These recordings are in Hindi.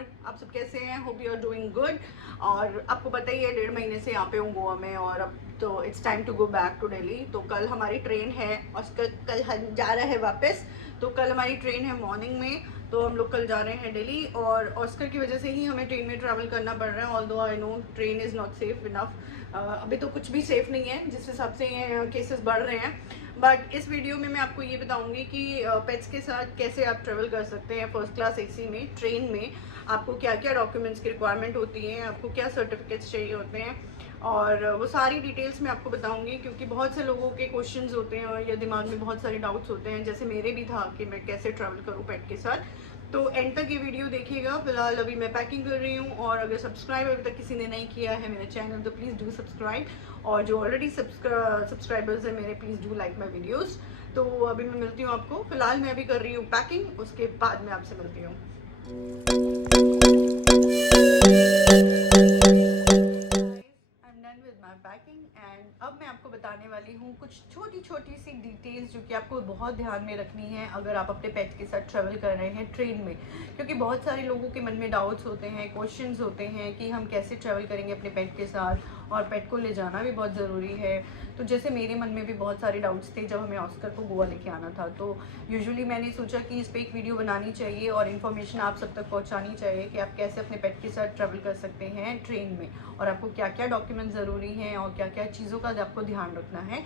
और आप सब कैसे हैं? Hope you are doing good. और आपको पता ही है 1.5 महीने से यहाँ पे हूँ गोवा में, और अब तो it's time to go back to Delhi. तो कल हमारी ट्रेन है और कल हम जा रहे हैं वापस। तो कल हमारी ट्रेन है मॉर्निंग में, तो हम लोग कल जा रहे हैं दिल्ली। और ऑस्कर की वजह से ही हमें ट्रेन में ट्रैवल करना पड़ रहा है, although I know train is not safe enough. अभी तो कुछ भी सेफ़ नहीं है जिस हिसाब से ये केसेस बढ़ रहे हैं। बट इस वीडियो में मैं आपको ये बताऊंगी कि पेट्स के साथ कैसे आप ट्रैवल कर सकते हैं फर्स्ट क्लास एसी में, ट्रेन में। आपको क्या क्या डॉक्यूमेंट्स की रिक्वायरमेंट होती है, आपको क्या सर्टिफिकेट्स चाहिए होते हैं, और वो सारी डिटेल्स मैं आपको बताऊंगी। क्योंकि बहुत से लोगों के क्वेश्चंस होते हैं और या दिमाग में बहुत सारे डाउट्स होते हैं, जैसे मेरे भी था कि मैं कैसे ट्रैवल करूँ पेट के साथ। तो एंड तक ये वीडियो देखिएगा। फिलहाल अभी मैं पैकिंग कर रही हूँ, और अगर सब्सक्राइब अभी तक किसी ने नहीं किया है मेरे चैनल तो प्लीज़ डू सब्सक्राइब, और जो ऑलरेडी सब्सक्राइबर्स हैं मेरे, please do like my videos. तो अभी मैं मिलती हूँ आपको। फिलहाल मैं अभी कर रही हूँ पैकिंग, उसके बाद मैं आपसे मिलती हूँ। पैकिंग एंड अब मैं आपको बताने वाली हूँ कुछ छोटी छोटी सी डिटेल्स जो कि आपको बहुत ध्यान में रखनी है अगर आप अपने पेट के साथ ट्रैवल कर रहे हैं ट्रेन में। क्योंकि बहुत सारे लोगों के मन में डाउट्स होते हैं, क्वेश्चंस होते हैं कि हम कैसे ट्रैवल करेंगे अपने पेट के साथ, और पेट को ले जाना भी बहुत ज़रूरी है। तो जैसे मेरे मन में भी बहुत सारे डाउट्स थे जब हमें ऑस्कर को गोवा लेके आना था। तो यूजुअली मैंने सोचा कि इस पर एक वीडियो बनानी चाहिए और इन्फॉर्मेशन आप सब तक पहुंचानी चाहिए कि आप कैसे अपने पेट के साथ ट्रैवल कर सकते हैं ट्रेन में, और आपको क्या क्या डॉक्यूमेंट ज़रूरी हैं और क्या क्या चीज़ों का आपको ध्यान रखना है।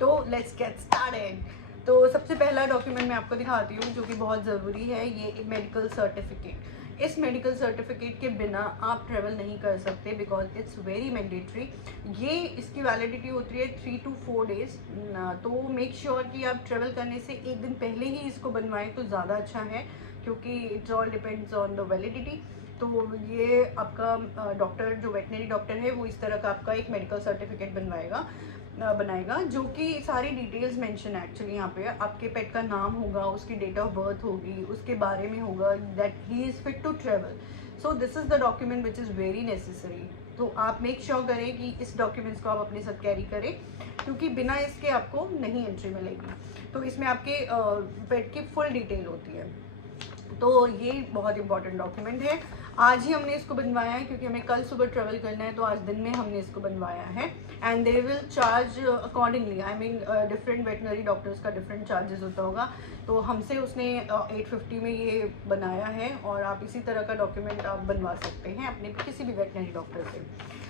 तो लेट्स गेट स्टार्टेड। तो सबसे पहला डॉक्यूमेंट मैं आपको दिखाती हूँ जो कि बहुत ज़रूरी है, ये मेडिकल सर्टिफिकेट। इस मेडिकल सर्टिफिकेट के बिना आप ट्रैवल नहीं कर सकते, बिकॉज इट्स वेरी मैंडेटरी। ये इसकी वैलिडिटी होती है 3 to 4 डेज। तो मेक श्योर कि आप ट्रैवल करने से एक दिन पहले ही इसको बनवाएं तो ज़्यादा अच्छा है, क्योंकि it's all depends on the validity. तो ये आपका डॉक्टर, जो वेटनरी डॉक्टर है, वो इस तरह का आपका एक मेडिकल सर्टिफिकेट बनाएगा जो कि सारी डिटेल्स मेंशन है। एक्चुअली यहाँ पे आपके पेट का नाम होगा, उसकी डेट ऑफ बर्थ होगी, उसके बारे में होगा that he is fit to travel. So this is the document which is very necessary. तो आप मेक श्योर करें कि इस डॉक्यूमेंट्स को आप अपने साथ कैरी करें, क्योंकि बिना इसके आपको नहीं एंट्री मिलेगी। तो इसमें आपके पेट की फुल डिटेल होती है। तो ये बहुत इंपॉर्टेंट डॉक्यूमेंट है। आज ही हमने इसको बनवाया है क्योंकि हमें कल सुबह ट्रेवल करना है, तो आज दिन में हमने इसको बनवाया है। And they will charge accordingly, I mean different veterinary doctors का डिफरेंट चार्जेस होता होगा। तो हमसे उसने 850 में ये बनाया है, और आप इसी तरह का डॉक्यूमेंट आप बनवा सकते हैं अपने किसी भी वेटनरी डॉक्टर से।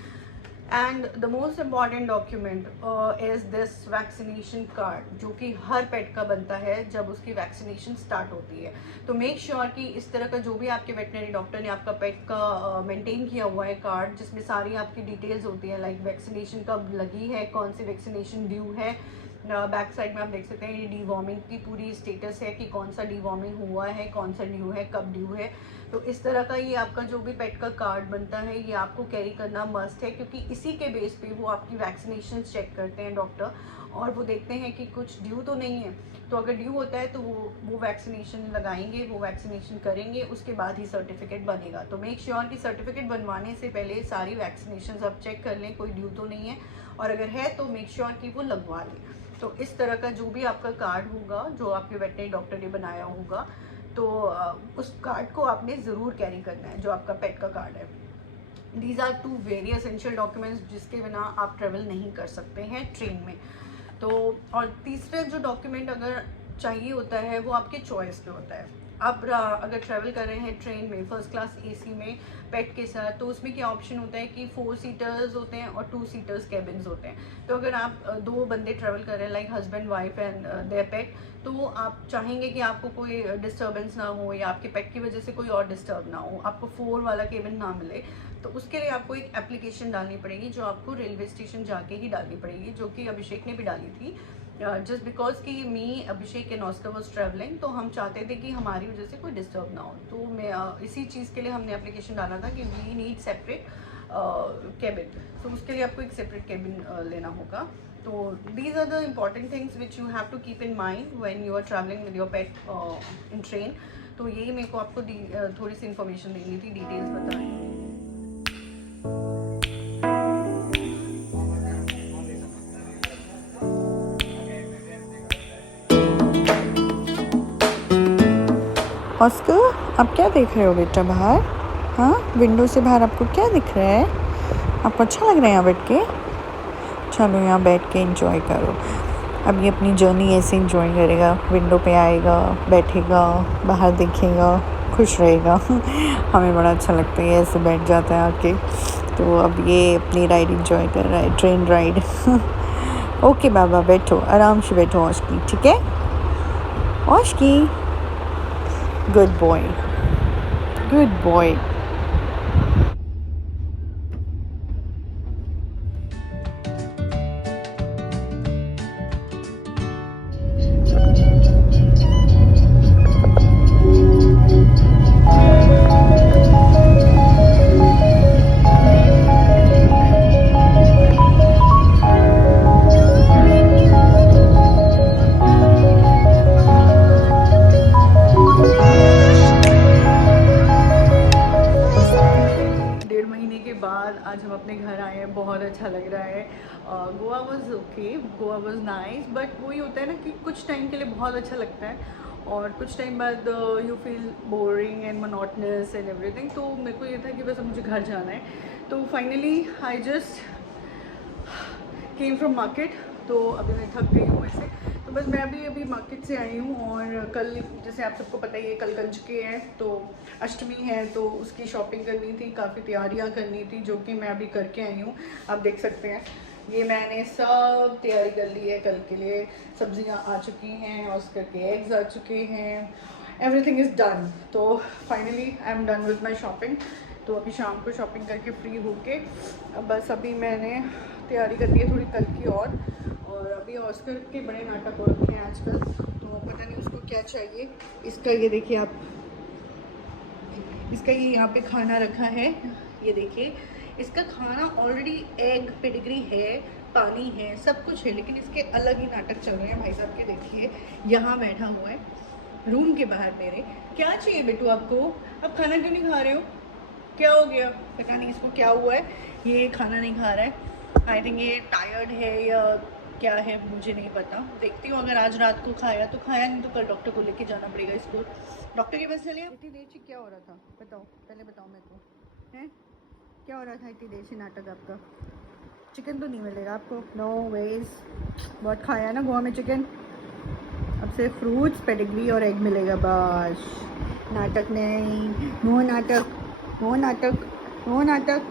And the most important document is this vaccination card, जो कि हर पेट का बनता है जब उसकी वैक्सीनेशन स्टार्ट होती है। तो मेक श्योर कि इस तरह का जो भी आपके वेटनरी डॉक्टर ने आपका पेट का मेंटेन किया हुआ है कार्ड, जिसमें सारी आपकी डिटेल्स होती है, लाइक वैक्सीनेशन कब लगी है, कौन सी वैक्सीनेशन ड्यू है। बैक साइड में आप देख सकते हैं ये डीवॉर्मिंग की पूरी स्टेटस है कि कौन सा डीवॉर्मिंग हुआ है, कौन सा ड्यू है, कब ड्यू है। तो इस तरह का ये आपका जो भी पेट का कार्ड बनता है ये आपको कैरी करना मस्ट है, क्योंकि इसी के बेस पे वो आपकी वैक्सीनेशन चेक करते हैं डॉक्टर, और वो देखते हैं कि कुछ ड्यू तो नहीं है। तो अगर ड्यू होता है तो वो वैक्सीनेशन लगाएंगे, वो वैक्सीनेशन करेंगे, उसके बाद ही सर्टिफिकेट बनेगा। तो मेक श्योर कि सर्टिफिकेट बनवाने से पहले सारी वैक्सीनेशन आप चेक कर लें, कोई ड्यू तो नहीं है, और अगर है तो मेक श्योर कि वो लगवा लें। तो इस तरह का जो भी आपका कार्ड होगा जो आपके वेटनरी डॉक्टर ने बनाया होगा, तो उस कार्ड को आपने ज़रूर कैरी करना है, जो आपका पेट का कार्ड है। These are 2 very essential documents जिसके बिना आप ट्रेवल नहीं कर सकते हैं ट्रेन में। तो और तीसरा जो डॉक्यूमेंट अगर चाहिए होता है वो आपके चॉइस पे होता है। आप अगर ट्रैवल कर रहे हैं ट्रेन में फर्स्ट क्लास एसी में पेट के साथ, तो उसमें क्या ऑप्शन होता है कि 4 सीटर्स होते हैं और 2 सीटर्स कैबिन्स होते हैं। तो अगर आप 2 बंदे ट्रैवल कर रहे हैं, like husband wife and their pet, तो आप चाहेंगे कि आपको कोई डिस्टर्बेंस ना हो या आपके पेट की वजह से कोई और डिस्टर्ब ना हो, आपको 4 वाला केबिन ना मिले, तो उसके लिए आपको एक एप्लीकेशन डालनी पड़ेगी, जो आपको रेलवे स्टेशन जाके ही डालनी पड़ेगी, जो कि अभिषेक ने भी डाली थी। जस्ट बिकॉज कि मी, अभिषेक एंड ऑस्कर वाज ट्रैवलिंग, तो हम चाहते थे कि हमारी वजह से कोई डिस्टर्ब ना हो। तो मैं इसी चीज़ के लिए हमने एप्लीकेशन डाला था कि वी नीड सेपरेट केबिन। तो उसके लिए आपको एक सेपरेट केबिन लेना होगा। तो these are the important things which you have to keep in mind when you are travelling with your pet in train. तो यही मेरे को आपको थोड़ी सी इन्फॉर्मेशन देनी थी, डिटेल्स बतानी। ऑस्कर, आप क्या देख रहे हो बेटा बाहर? हाँ, विंडो से बाहर आपको क्या दिख रहा है? आपको अच्छा लग रहा है यहाँ बैठ के? चलो यहाँ बैठ के एंजॉय करो। अब ये अपनी जर्नी ऐसे एंजॉय करेगा, विंडो पे आएगा, बैठेगा, बाहर देखेगा, खुश रहेगा। हमें बड़ा अच्छा लगता है, ऐसे बैठ जाता है आके। तो अब ये अपनी राइड एंजॉय कर रहा है, ट्रेन राइड। ओके बाबा, बैठो, आराम से बैठो औशकी, ठीक है? औशकी, गुड बॉय, गुड बॉय। डेढ़ महीने के बाद आज हम अपने घर आए हैं, बहुत अच्छा लग रहा है। Goa was okay, Goa was nice, but वही होता है ना कि कुछ टाइम के लिए बहुत अच्छा लगता है और कुछ टाइम बाद you feel boring and monotonous and everything. तो मेरे को ये था कि बस अब मुझे घर जाना है। तो finally I just came from market. तो अभी मैं थक गई हूँ ऐसे, तो बस मैं अभी मार्केट से आई हूँ। और कल, जैसे आप सबको पता ही है, कल कंजके हैं, तो अष्टमी है, तो उसकी शॉपिंग करनी थी, काफ़ी तैयारियाँ करनी थी, जो कि मैं अभी करके आई हूँ। आप देख सकते हैं, ये मैंने सब तैयारी कर ली है कल के लिए। सब्जियाँ आ चुकी हैं, ऑस्कर के एग्स आ चुके हैं, एवरीथिंग इज़ डन। तो finally I am done with my shopping. तो अभी शाम को शॉपिंग करके फ्री होके अब बस अभी मैंने तैयारी करनी है थोड़ी कल की। और अभी ऑस्कर के बड़े नाटक हो रखे हैं आजकल, तो पता नहीं उसको क्या चाहिए। इसका ये देखिए आप, इसका ये यहाँ पे खाना रखा है, ये देखिए। इसका खाना ऑलरेडी एग पेडिग्री है, पानी है, सब कुछ है, लेकिन इसके अलग ही नाटक चल रहे हैं भाई साहब के। देखिए यहाँ बैठा हुआ है रूम के बाहर मेरे। क्या चाहिए बेटू आपको? आप खाना क्यों नहीं खा रहे हो? क्या हो गया? पता नहीं इसको क्या हुआ है, ये खाना नहीं खा रहा है। आई थिंक ये टायर्ड है या क्या है, मुझे नहीं पता। देखती हूँ, अगर आज रात को खाया तो खाया, नहीं तो कल डॉक्टर को लेके जाना पड़ेगा इसको। डॉक्टर के पास चलिए। इतनी देर से क्या हो रहा था बताओ, पहले बताओ मेरे को, हैं क्या हो रहा था इतनी देर से नाटक आपका? चिकन तो नहीं मिलेगा आपको, नो वेज। बहुत खाया ना गोवा में चिकन, अब सिर्फ फ्रूट्स, पेडिग्री और एग मिलेगा बस। नाटक नहीं, नो नाटक, नो नाटक, नो नाटक।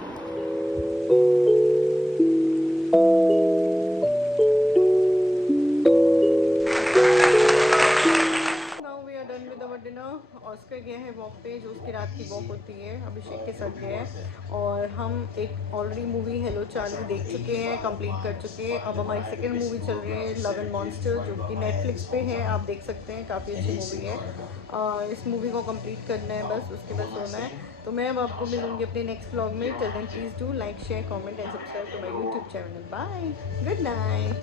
Now we are done with our dinner. Oscar गया है वॉक पे, जो उसकी रात की वॉक होती है, अभिषेक के साथ गया है। और हम एक ऑलरेडी मूवी हेलो चार्ली देख चुके हैं, कंप्लीट कर चुके हैं। अब हमारी सेकंड मूवी चल रही है लव एंड मॉन्स्टर, जो कि नेटफ्लिक्स पे है, आप देख सकते हैं, काफ़ी अच्छी मूवी है। इस मूवी को कंप्लीट करना है बस, उसके बाद सोना है। तो मैं अब आपको मिलूंगी अपने नेक्स्ट व्लॉग में। Till then please do like, share, comment and subscribe to my YouTube channel. Bye, good night.